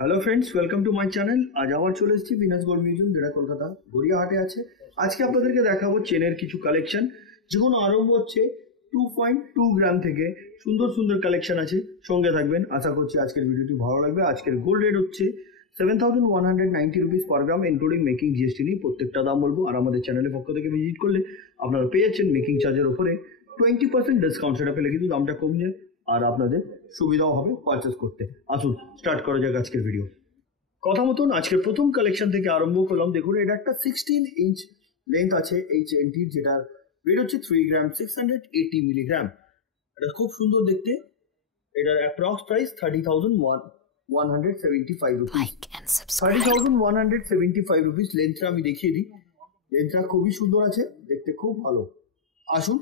Hello friends, welcome to my channel. আজ আবার চলে এসেছি ভিনাস গোল্ড মিউজিয়াম, যেটা কলকাতা গড়িয়াহাটে আছে। আজকে আপনাদেরকে দেখাবো চেনের কিছু কালেকশন, যেগুলো আরম্ভ হচ্ছে 2.2 গ্রাম থেকে। সুন্দর সুন্দর কালেকশন আছে, সঙ্গে থাকবেন। আশা করছি আজকের ভিডিওটি ভালো লাগবে। আজকের গোল্ড রেট হচ্ছে 7,190 রুপিস পার গ্রাম, ইনক্লুডিং মেকিং জিএসটি নিয়ে প্রত্যেকটা দাম বলবো। আর আমাদের চ্যানেলের পক্ষ থেকে ভিজিট করলে আপনারা পেয়ে যাচ্ছেন মেকিং চার্জের উপরে 20% ডিসকাউন্ট। সেটা পেলে কিন্তু দামটা কম যায় আর আপনাদের সুবিধাও হবে পারচেস করতে। আসুন স্টার্ট করা যাক আজকের ভিডিও। কথা মতন আজকের প্রথম কালেকশন থেকে আরম্ভ করলাম। দেখুন, এটা একটা 16 ইঞ্চ লেন্থ আছে এই চেনটির, যেটার ওয়েট হচ্ছে 3 গ্রাম 680 মিলিগ্রাম। এটা খুব সুন্দর দেখতে। এটার অ্যাপ্রক্স প্রাইস 30,175 রুপিস। 30,175 রুপিস। লেন্থটা আমি দেখিয়ে দিই। লেন্থটা খুবই সুন্দর আছে, দেখতে খুব ভালো। আসুন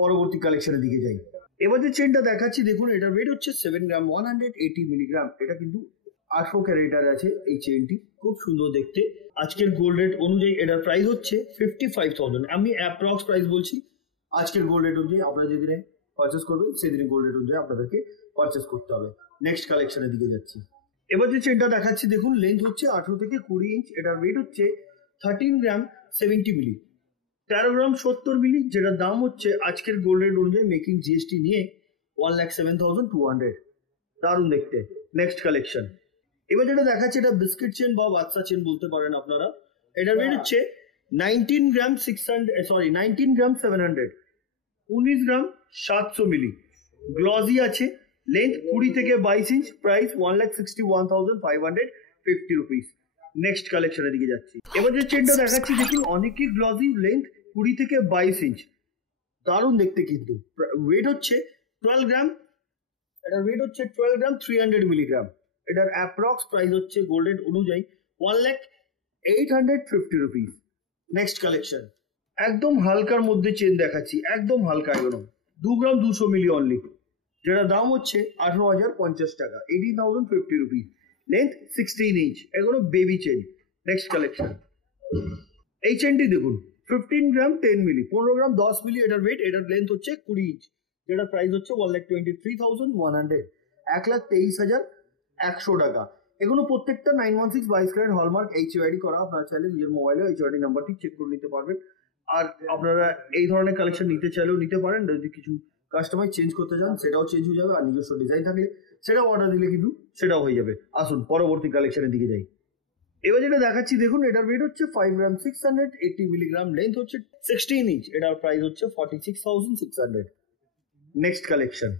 পরবর্তী কালেকশনের দিকে যাই। এবার যে চেনটা দেখাচ্ছি, দেখুন এটার ওয়েট হচ্ছে 7 গ্রাম 180 মিলিগ্রাম। এটা কিন্তু 800 ক্যারেটার আছে এই চেনটি, খুব সুন্দর দেখতে। আজকের গোল্ড রেট অনুযায়ী এটার প্রাইস হচ্ছে 55,000। আমি অ্যাপ্রক্স প্রাইস বলছি। আজকের গোল্ড রেট অনুযায়ী আপনারা যেদিনে পারচেস করবেন সেদিনে গোল্ড রেট অনুযায়ী আপনাদেরকে পারচেস করতে হবে। নেক্সট কালেকশনের দিকে যাচ্ছি। এবার যে চেনটা দেখাচ্ছি, দেখুন লেন্থ হচ্ছে 18 থেকে 20 ইঞ্চ। এটার ওয়েট হচ্ছে 13 গ্রাম 70 মিলি, 13 গ্রাম 70 মিলি, যেটার দাম হচ্ছে আজকের গোল্ড রেট অনুযায়ী মেকিং জিএসটি নিয়ে 1,07,200। দারুণ দেখতে। Next collection. এবার যেটা দেখাচ্ছে, এটা বিস্কিট চেন বা বাচ্চা চেন বলতে পারেন আপনারা। এটার ওয়েট হচ্ছে 19 গ্রাম 700, 19 গ্রাম 700 মিলি। গ্লজি আছে। লেন্থ 20 থেকে 22 ইঞ্চ। Price 1,61,550 rupees. নেক্সট কালেকশনের দিকে যাচ্ছি। এবার যে চেনটা দেখাচ্ছি, দেখুন অনেকই গ্লজি। লেন্থ 20 থেকে 22 ইঞ্চ। দারুণ দেখতে কিন্তু। ওয়েট হচ্ছে 12 গ্রাম। এটার ওয়েট হচ্ছে 12 গ্রাম 300 মিলিগ্রাম। এটার অ্যাপ্রক্স প্রাইস হচ্ছে গোল্ড রেট অনুযায়ী 1,0850 রুপিস। Next collection. একদম হালকার মধ্যে চেন দেখাচ্ছি, একদম হালকা, এগুলো 2 গ্রাম 200 মিলি অনলি, যেটার দাম হচ্ছে 18,050 টাকা, 18,050 রুপিস। Length 16 inch. এগুলো বেবি চেন। Next collection. এই চেনটি দেখুন 15 গ্রাম 10 মিলি, 15 গ্রাম 10 মিলি এটার ওয়েট। এটার লেন্থ হচ্ছে 20 ইঞ্চ, যেটার প্রাইস হচ্ছে 1,23,100, 1,23,100 টাকা। এগুলো প্রত্যেকটা 916 22 ক্যারেট হলমার্ক HUID করা। আপনারা চাইলে নিজের মোবাইলে HUID নাম্বারটি চেক করে নিতে পারবেন। আর আপনারা এই ধরনের কালেকশন নিতে চাইলেও নিতে পারেন। যদি কিছু কাস্টমাইজ চেঞ্জ করতে চান সেটাও চেঞ্জ হয়ে যাবে, আর নিজস্ব ডিজাইন থাকলে সেটাও অর্ডার দিলে কিন্তু সেটাও হয়ে যাবে। আসুন পরবর্তী কালেকশনের দিকে যাই। এবার যেটা দেখাচ্ছি, দেখুন এটার ওয়েট হচ্ছে 5 গ্রাম 680 মিলিগ্রাম। লেন্থ হচ্ছে 16 ইঞ্চ। এটার প্রাইস হচ্ছে 46,600। Next collection.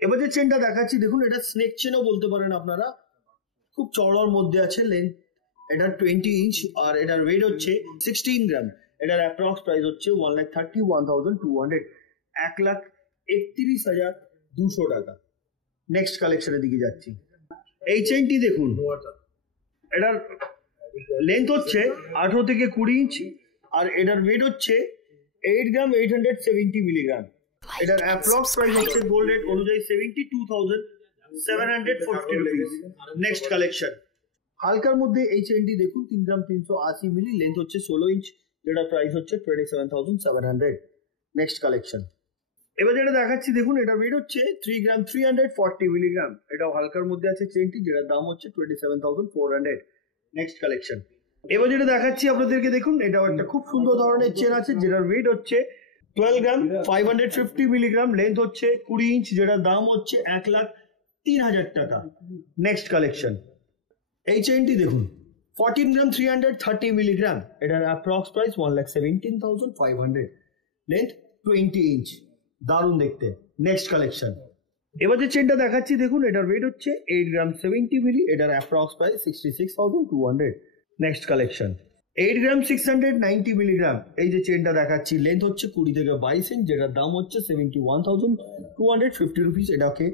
এবার যে চেনটা দেখাচ্ছি, দেখুন এটা স্নেক চেনও বলতে পারেন আপনারা। খুব চড়ার মধ্যে আছে। লেন্থ এটার 20 ইঞ্চ আর এটার ওয়েট হচ্ছে 16 গ্রাম। এটার অ্যাপ্রক্স প্রাইস হচ্ছে 1,31,200, 1,31,200 টাকা। নেক্সট কালেকশনের দিকে যাচ্ছি। এই চেনটি দেখুন, এটার লেন্থ হচ্ছে 18 থেকে 20 ইঞ্চ আর এটার ওয়েট হচ্ছে 8 গ্রাম 870 মিলিগ্রাম। এটার অ্যাপ্রক্স প্রাইস হচ্ছে গোল্ড রেট অনুযায়ী 72,750 রুপিস। Next collection. হালকার মধ্যে এই চেনটি দেখুন 3 গ্রাম 380 মিলি। লেন্থ হচ্ছে 16 ইঞ্চ, যেটার প্রাইস হচ্ছে 27,700। Next collection. এবার যেটা দেখাচ্ছি, দেখুন এটার ওয়েট হচ্ছে 3 গ্রাম 340 মিলিগ্রাম। এটাও হালকার মধ্যে আছে চেনটি, যেটার দাম হচ্ছে 27,400। Next collection. এবার যেটা দেখাচ্ছি আপনাদেরকে, দেখুন এটাও একটা খুব সুন্দর ধরনের চেন আছে, যেটার ওয়েট হচ্ছে 12 গ্রাম 550 মিলিগ্রাম। লেন্থ হচ্ছে 20 ইঞ্চ, যেটার দাম হচ্ছে 1,03,000 টাকা। Next collection. এই চেনটি দেখুন 14 গ্রাম 330 মিলিগ্রাম। এটার অ্যাপ্রক্স প্রাইস 1,17,500। Length 20 inch. দারুণ দেখতে। Next collection. এবার যে চেনটা দেখাচ্ছি, দেখুন এটার ওয়েট হচ্ছে 8 গ্রাম 70 মিলি। এটার অ্যাপ্রক্স প্রাইস 66,200। Next collection. 8 গ্রাম 690 মিলিগ্রাম। এই যে চেনটা দেখাচ্ছি, লেন্থ হচ্ছে 20 থেকে 22 ইঞ্চ, যেটার দাম হচ্ছে 71,250 রুপিস। এটাকে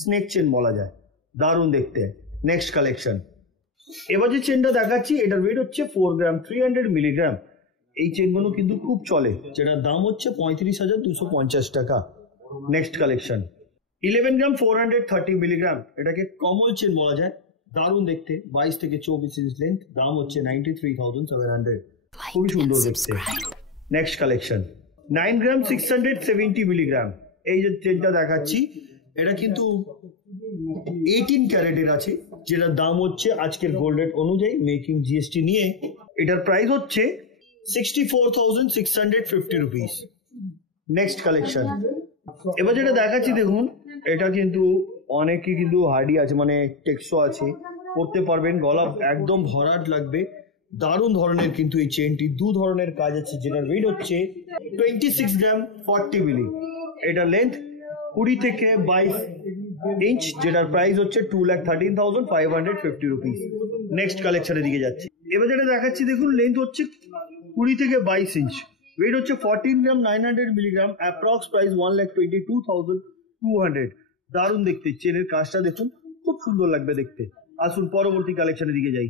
স্নেক চেন বলা যায়। দারুণ দেখতে। Next collection. এবার যে চেনটা দেখাচ্ছি, এটার ওয়েট হচ্ছে 4 গ্রাম 300 মিলিগ্রাম। এই চেনগুলো কিন্তু খুব চলে, যেটার দাম হচ্ছে 35,250 টাকা। Next collection. 11 গ্রাম 430 মিলিগ্রাম। এটাকে কমল চেন বলা যায়। দারুণ দেখতে। 22 থেকে 24 ইঞ্চ লেন্থ। দাম হচ্ছে 93,700। খুবই সুন্দর দেখতে। Next collection. 9 গ্রাম 670 মিলিগ্রাম। এই যে চেনটা দেখাচ্ছি, এটা কিন্তু 18 ক্যারেটের আছে। যেটার দাম হচ্ছে আজকের গোল্ড রেট অনুযায়ী মেকিং জিএসটি নিয়ে এটার প্রাইস হচ্ছে 64,650 রুপিস। নেক্সট কালেকশন, এবার যেটা দেখাচ্ছি দেখুন, এটা কিন্তু অনেকে কিন্তু হার্ডি আছে, মানে টেক্সো আছে, পরতে পারবেন, গলা একদম ভরাট লাগবে, দারুণ ধরনের কিন্তু এই চেনটি। দু ধরনের কাজ আছে, যেটার ওয়েট হচ্ছে 26 গ্রাম 40 মিলি, এটা লেন্থ 20 থেকে 22 ইঞ্চ, যেটার প্রাইস হচ্ছে 2,13,550 রুপিস। নেক্সট কালেকশনের দিকে যাচ্ছি, এবার যেটা দেখাচ্ছি দেখুন, লেন্থ হচ্ছে 20 থেকে 22 ইঞ্চ, ওয়েট হচ্ছে 14 গ্রাম 900 মিলিগ্রাম, অ্যাপ্রক্স প্রাইস 1,22,200। দারুণ দেখতে, চেনের কাজটা দেখুন, খুব সুন্দর লাগবে দেখতে। আসুন পরবর্তী কালেকশনের দিকে যাই।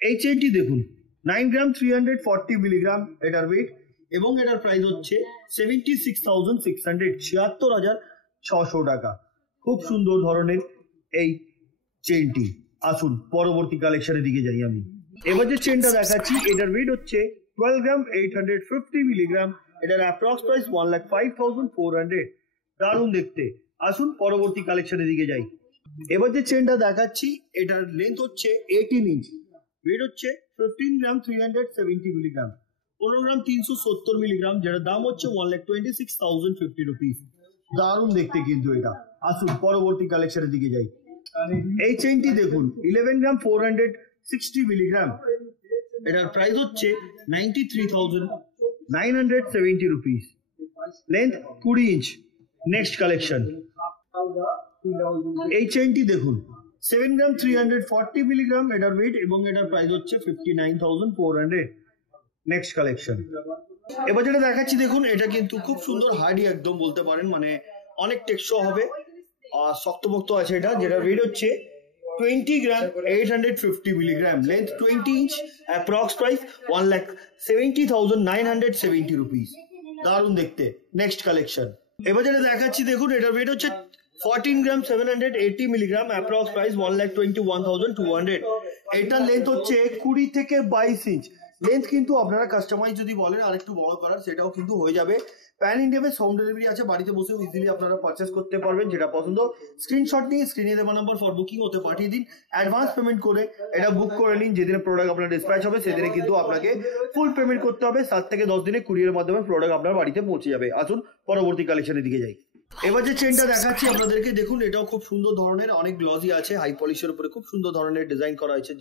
এই চেনটি দেখুন, 9 গ্রাম 340 মিলিগ্রাম এটার ওয়েট, এবং এটার প্রাইস হচ্ছে 76,600, 76,600 টাকা। খুব সুন্দর ধরনের এই চেনটি। আসুন পরবর্তী কালেকশনের দিকে যাই আমি। এবার যে চেনটা দেখাচ্ছি, এটার ওয়েট হচ্ছে 12 গ্রাম 850 মিলিগ্রাম, এটার অ্যাপ্রক্স প্রাইস 1,05,400। দারুণ দেখতে। আসুন পরবর্তী কালেকশনের দিকে যাই। এবার যে চেনটা দেখাচ্ছি, এটার লেন্থ হচ্ছে 18 ইঞ্চ, ওয়েট হচ্ছে 15 গ্রাম 370 মিলিগ্রাম, 15 গ্রাম 370 মিলিগ্রাম, যেটার দাম হচ্ছে 1,26,050 রুপিস। দারুণ দেখতে কিন্তু এটা। আসুন পরবর্তী কালেকশনের দিকে যাই। এই চেনটি দেখুন, 11 গ্রাম 460 মিলিগ্রাম, এটার প্রাইস হচ্ছে 93,970 rupees, length 20 inch. Next collection, এই চেনটি দেখুন, 7 গ্রাম 340 মিলিগ্রাম এটার ওয়েট, এবং এটার প্রাইস হচ্ছে 59,400। নেক্সট কালেকশন, এবার যেটা দেখাচ্ছি দেখুন, এটা কিন্তু খুব সুন্দর হার্ডি একদম বলতে পারেন, মানে অনেক টেকসো হবে, শক্তপোক্ত আছে এটা, যেটার ওয়েট হচ্ছে 20 গ্রাম 850 milligram, length 20 inch, approx price 1,70,970 rupees. দারুণ দেখতে। নেক্সট কালেকশন, এবার যেটা দেখাচ্ছি দেখুন, এটার ওয়েট হচ্ছে 14 গ্রাম 780 মিলিগ্রাম, অ্যাপ্রক্স প্রাইস 1,21,200। এটার লেন্থ হচ্ছে 20 থেকে 22 ইঞ্চ। লেন্থ কিন্তু আপনারা কাস্টমাইজ যদি বলেন আর একটু বড় করার, সেটাও কিন্তু হয়ে যাবে। প্যান ইন্ডিয়াতে হোম ডেলিভারি আছে, বাড়িতে বসেও ইজিলি আপনারা পারচেস করতে পারবেন। যেটা পছন্দ স্ক্রিনশট নিয়ে স্ক্রিনে দেওয়া নাম্বার ফর বুকিং হতে পাঠিয়ে দিন, অ্যাডভান্স পেমেন্ট করে এটা বুক করে নিন। যেদিনে প্রোডাক্ট আপনার ডিসপ্যাচ হবে সেদিনে কিন্তু আপনাকে ফুল পেমেন্ট করতে হবে। 7 থেকে 10 দিনে কুরিয়ারের মাধ্যমে প্রোডাক্ট আপনার বাড়িতে পৌঁছে যাবে। আসুন পরবর্তী কালেকশনের দিকে যাই। এবার যে চেনটা দেখাচ্ছি আপনাদেরকে দেখুন, এটাও খুব সুন্দর ধরনের, অনেক গ্লসি আছে, হাই পলিশের উপরে খুব সুন্দর ধরনের ডিজাইন করা হয়েছে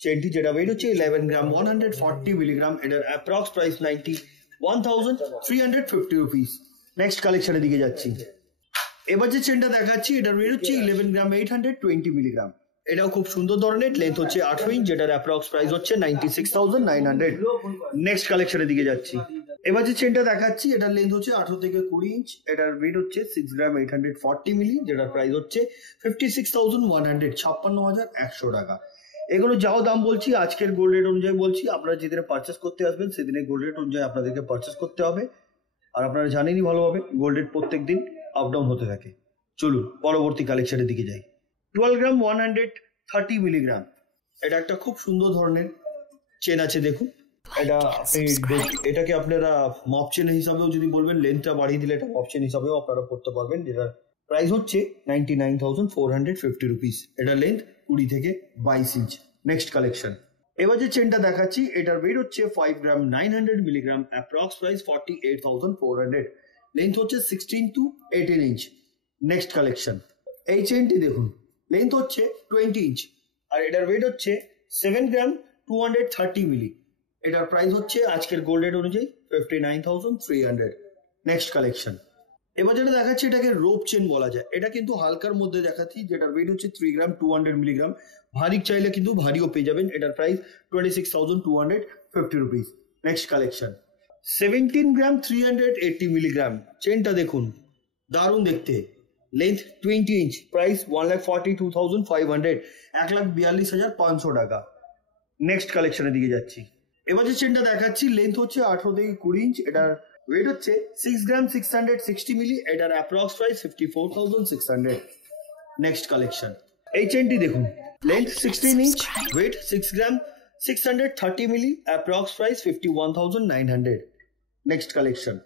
চেনটি, যেটা ওয়েট হচ্ছে 11 গ্রাম 140 মিলিগ্রাম, এটার অ্যাপ্রক্স প্রাইস 91,350 রুপিস। নেক্সট কালেকশনের দিকে যাচ্ছি। এবার যে চেনটা দেখাচ্ছি, এটার ওয়েট হচ্ছে 11 গ্রাম 820 মিলিগ্রাম, এটাও খুব সুন্দর ধরনের, লেন্থ হচ্ছে 18 ইঞ্চ, যেটার অ্যাপ্রক্স প্রাইস হচ্ছে 96,900। নেক্সট কালেকশনের দিকে যাচ্ছি। এবার যে চেনটা দেখাচ্ছি, এটার লেন্থ হচ্ছে 18 থেকে 20 ইঞ্চ, এটার ওয়েট হচ্ছে 6 গ্রাম 840 মিলি, যেটার প্রাইস হচ্ছে 56,100, 56,100 টাকা। এগুলো যাও দাম বলছি, আজকের গোল্ড রেট অনুযায়ী বলছি। আপনারা যেদিনে পারচেস করতে আসবেন সেদিনে গোল্ড রেট অনুযায়ী আপনাদেরকে পারচেস করতে হবে। আর আপনারা জানেনই ভালোভাবে, গোল্ড রেট প্রত্যেক দিন আপ ডাউন হতে থাকে। চলুন পরবর্তী কালেকশনের দিকে যাই। 12 গ্রাম 130 মিলিগ্রাম, এটা একটা খুব সুন্দর ধরনের চেন আছে দেখুন। এটা এটাকে আপনারা মপ চেন হিসাবেও যদি বলবেন, লেন্থটা বাড়িয়ে দিলে এটা মপ চেন হিসাবেও আপনারা পড়তে পারবেন, যেটার প্রাইস হচ্ছে 99,450 রুপিস। এটা লেন্থ 20 থেকে 22 ইঞ্চ। নেক্সট কালেকশন, এবার যে চেনটা দেখাচ্ছি, এটার ওয়েট হচ্ছে 5 গ্রাম 900 মিলিগ্রাম, অ্যাপ্রক্স প্রাইস 48,400, লেন্থ হচ্ছে 16 to 18 ইঞ্চ। নেক্সট কালেকশন, এই চেনটি দেখুন, লেন্থ হচ্ছে 20 ইঞ্চ, আর এটার ওয়েট হচ্ছে 7 গ্রাম 230 মিলি, এটার প্রাইস হচ্ছে আজকের গোল্ড রেট অনুযায়ী 59,300। নেক্সট কালেকশন, এবার যেটা দেখাচ্ছি, এটাকে রোপ চেন বলা যায়। এটা কিন্তু হালকার মধ্যে দেখাচ্ছি, যেটার ওয়েট হচ্ছে 3 গ্রাম 200 মিলিগ্রাম, ভারী চাইলে কিন্তু ভারীও পেয়ে যাবেন। এটার প্রাইস 26,250 রুপিস। নেক্সট কালেকশন, 17 গ্রাম 380 মিলিগ্রাম, চেনটা দেখুন, দারুণ দেখতে, লেন্থ 20 ইঞ্চ, প্রাইস 1,42,500, 1,42,500 টাকা। নেক্সট কালেকশনের দিকে যাচ্ছি। এবার যে চেনটা দেখাচ্ছি, লেন্থ হচ্ছে 18 থেকে 20 ইঞ্চ, এটার ওয়েট হচ্ছে 6 গ্রাম 660 মিলি, এটার অ্যাপ্রক্স প্রাইস 54,600। নেক্সট কালেকশন, এই চেনটি দেখুন, লেন্থ 16 ইঞ্চ, ওয়েট 6 গ্রাম 630 মিলি, অ্যাপ্রক্স প্রাইস 51,900। নেক্সট কালেকশন,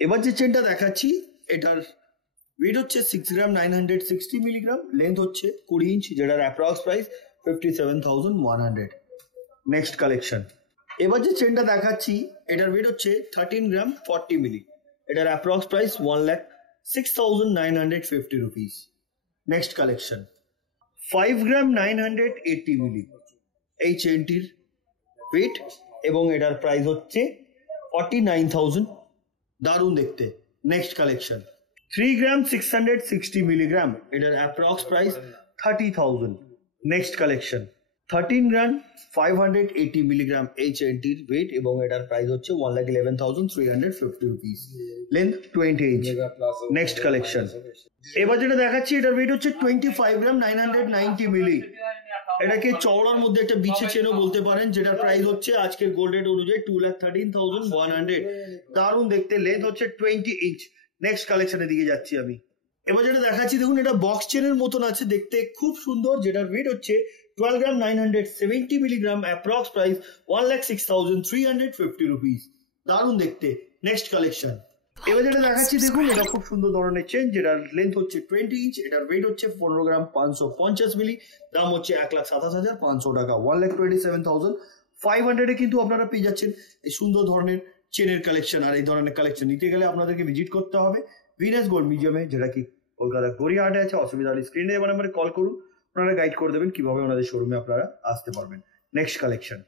এবার যে চেনটা দেখাচ্ছি, এটার ওয়েট হচ্ছে 6 গ্রাম 960 মিলিগ্রাম, লেন্থ হচ্ছে 20 ইঞ্চ, যেটার অ্যাপ্রক্স প্রাইস 57,100। নেক্সট কালেকশন, এবার যে চেনটা দেখাচ্ছি এটার ওয়েট হচ্ছে 13 গ্রাম 40 মিলি, এটার approx price 1,06,950 rupees. Next collection, 5 গ্রাম 980 মিলি এই চেনটির ওয়েট এবং এটার প্রাইস হচ্ছে 49,000, দারুণ দেখতে। নেক্সট কালেকশন, 3 গ্রাম 660 মিলিগ্রাম, এটার অ্যাপ্রক্স প্রাইস 30,000। নেক্সট কালেকশন, 13 গ্রাম 580 মিলিগ্রাম এই চেনটির ওয়েট এবং এটার প্রাইস হচ্ছে 1,11,350 rupees, length 20 inch. Next collection, এবার যেটা দেখাচ্ছি এটার ওয়েট হচ্ছে 25 গ্রাম 990 মিলি, এটাকে চওড়ার মধ্যে একটা বিছে চেনও বলতে পারেন, যেটার প্রাইস হচ্ছে আজকের গোল্ড রেট অনুযায়ী 2,13,100, দারুণ দেখতে, লেন্থ হচ্ছে 20 ইঞ্চ। নেক্সট কালেকশনের দিকে যাচ্ছি আমি। এবার যেটা দেখাচ্ছি দেখুন, এটা বক্স চেনের মতন আছে দেখতে, খুব সুন্দর, যেটার ওয়েট হচ্ছে 12 গ্রাম 970 মিলিগ্রাম, অ্যাপ্রক্স প্রাইস 1,06,350 রুপিস, দারুণ দেখতে। নেক্সট কালেকশন, এবার যেটা দেখাচ্ছি দেখুন, এটা খুব সুন্দর ধরনের চেন, যেটার লেন্থ হচ্ছে 20 ইঞ্চ, এটার ওয়েট হচ্ছে 15 গ্রাম 550 মিলি, দাম হচ্ছে 1,27,500 টাকা, 1,27,500 কিন্তু আপনারা পেয়ে যাচ্ছেন এই সুন্দর ধরনের চেনের কালেকশন। আর এই ধরনের কালেকশন নিতে গেলে আপনাদেরকে ভিজিট করতে হবে ভিনাস গোল্ড মিউজিয়ামে, যেটা কি কলকাতা গড়িয়াহাটে আছে। অসুবিধা হলে স্ক্রিনে এবার নাম্বারে কল করুন, ওনারা গাইড করে দেবেন কিভাবে ওনাদের শোরুমে আপনারা আসতে পারবেন। নেক্সট কালেকশন,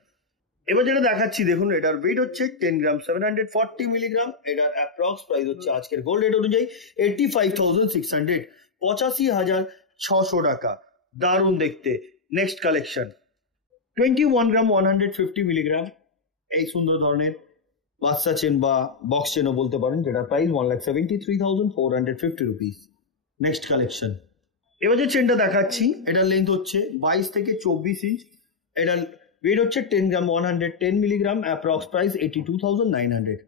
এবার যেটা দেখাচ্ছি দেখুন, এটার ওয়েট হচ্ছে 10 গ্রাম 740 মিলিগ্রাম, এটার অ্যাপ্রক্স প্রাইস হচ্ছে আজকের গোল্ড রেট অনুযায়ী 85,600, 85,600 টাকা, দারুণ দেখতে। নেক্সট কালেকশন, 21 গ্রাম 150 মিলিগ্রাম এই সুন্দর ধরনের বাচ্চা চেন বা বক্স চেনও বলতে পারেন, যেটার প্রাইস 1,73,450 রুপিস। নেক্সট কালেকশন, এবার যে চেনটা দেখাচ্ছি এটার লেন্থ হচ্ছে 22 থেকে 24 ইঞ্চ, এটার ওয়েট হচ্ছে 10 গ্রাম 110 milligram, approx price 82,900।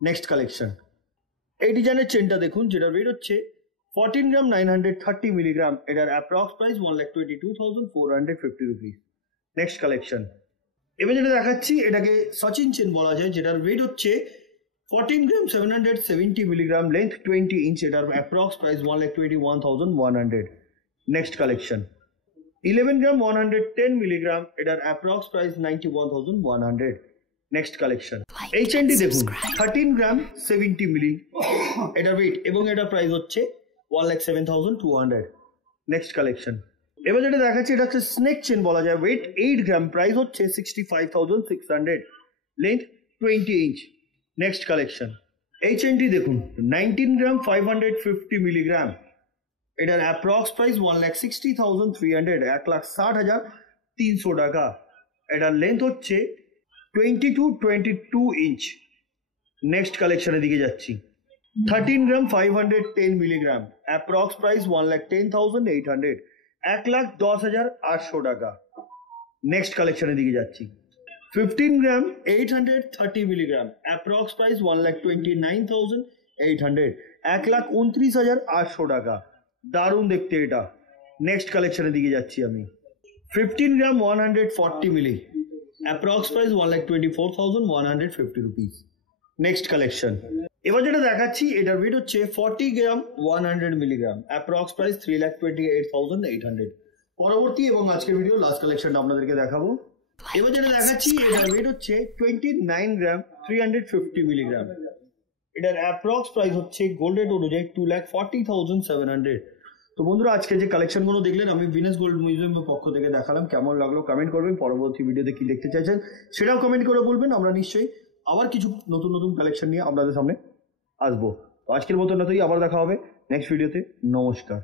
Next collection, এই ডিজাইনের চেনটা দেখুন, যেটার ওয়েট হচ্ছে 14 গ্রাম 930 মিলিগ্রাম, এটার approx price 1,22,450 rupees. Next collection, এবার যেটা দেখাচ্ছি এটাকে সচিন চেন বলা যায়, যেটার ওয়েট হচ্ছে 14 গ্রাম 770 মিলিগ্রাম, লেন্থ 20 ইঞ্চ, এটার অ্যাপ্রক্স প্রাইস 1,21,100। নেক্সট কালেকশন, 11 গ্রাম 110 মিলিগ্রাম, এটার অ্যাপ্রক্স প্রাইস 91,100। নেক্সট কালেকশন, এই চেনটি দেখুন, 13 গ্রাম 70 মিলি এটার ওয়েট এবং এটার প্রাইস হচ্ছে 1,07,200। নেক্সট কালেকশন, এবার যেটা দেখাচ্ছি এটা হচ্ছে স্নেক চেন বলা যায়, ওয়েট 8 গ্রাম, প্রাইস হচ্ছে 65,600, লেন্থ 20 ইঞ্চ। নেক্সট কালেকশন, এই চেনটি দেখুন, 19 গ্রাম 550 মিলিগ্রাম, এটার অ্যাপ্রক্স প্রাইস 1,60,300, 1,60,300 টাকা, এটার লেন্থ হচ্ছে 22 ইঞ্চ। নেক্সট কালেকশনের দিকে যাচ্ছি, 13 গ্রাম 510 মিলিগ্রাম, অ্যাপ্রক্স প্রাইস 1,10,800, 1,10,800 টাকা। নেক্সট কালেকশনের দিকে যাচ্ছি, 15 গ্রাম 830 মিলিগ্রাম, অ্যাপ্রক্স প্রাইস 1,29,800, 1,29,800 টাকা, দারুণ দেখতে এটা। নেক্সট কালেকশনের দিকে যাচ্ছি আমি, 15 gram 140 milli, approx price 1,24,150 rupees. Next collection, এবার যেটা দেখাচ্ছি এটার ওয়েট হচ্ছে 40 গ্রাম 100 মিলিগ্রাম, অ্যাপ্রক্স প্রাইস 3,28,800। পরবর্তী এবং আজকের ভিডিও লাস্ট কালেকশনটা আপনাদেরকে দেখাবো। এবার যেটা দেখাচ্ছি এটার ওয়েট হচ্ছে 29 গ্রাম 350 মিলিগ্রাম, এটার অ্যাপ্রক্স প্রাইস হচ্ছে গোল্ড রেট অনুযায়ী 2,40,700। তো বন্ধুরা, আজকে যে কালেকশনগুলো দেখলেন আমি ভিনাস গোল্ড মিউজিয়ামের পক্ষ থেকে দেখালাম, কেমন লাগলো কমেন্ট করবেন। পরবর্তী ভিডিওতে কি দেখতে চাইছেন সেটাও কমেন্ট করে বলবেন, আমরা নিশ্চয়ই আবার কিছু নতুন নতুন কালেকশন নিয়ে আপনাদের সামনে আসবো। তো আজকের মতো নতুনই আবার দেখা হবে নেক্সট ভিডিওতে। নমস্কার।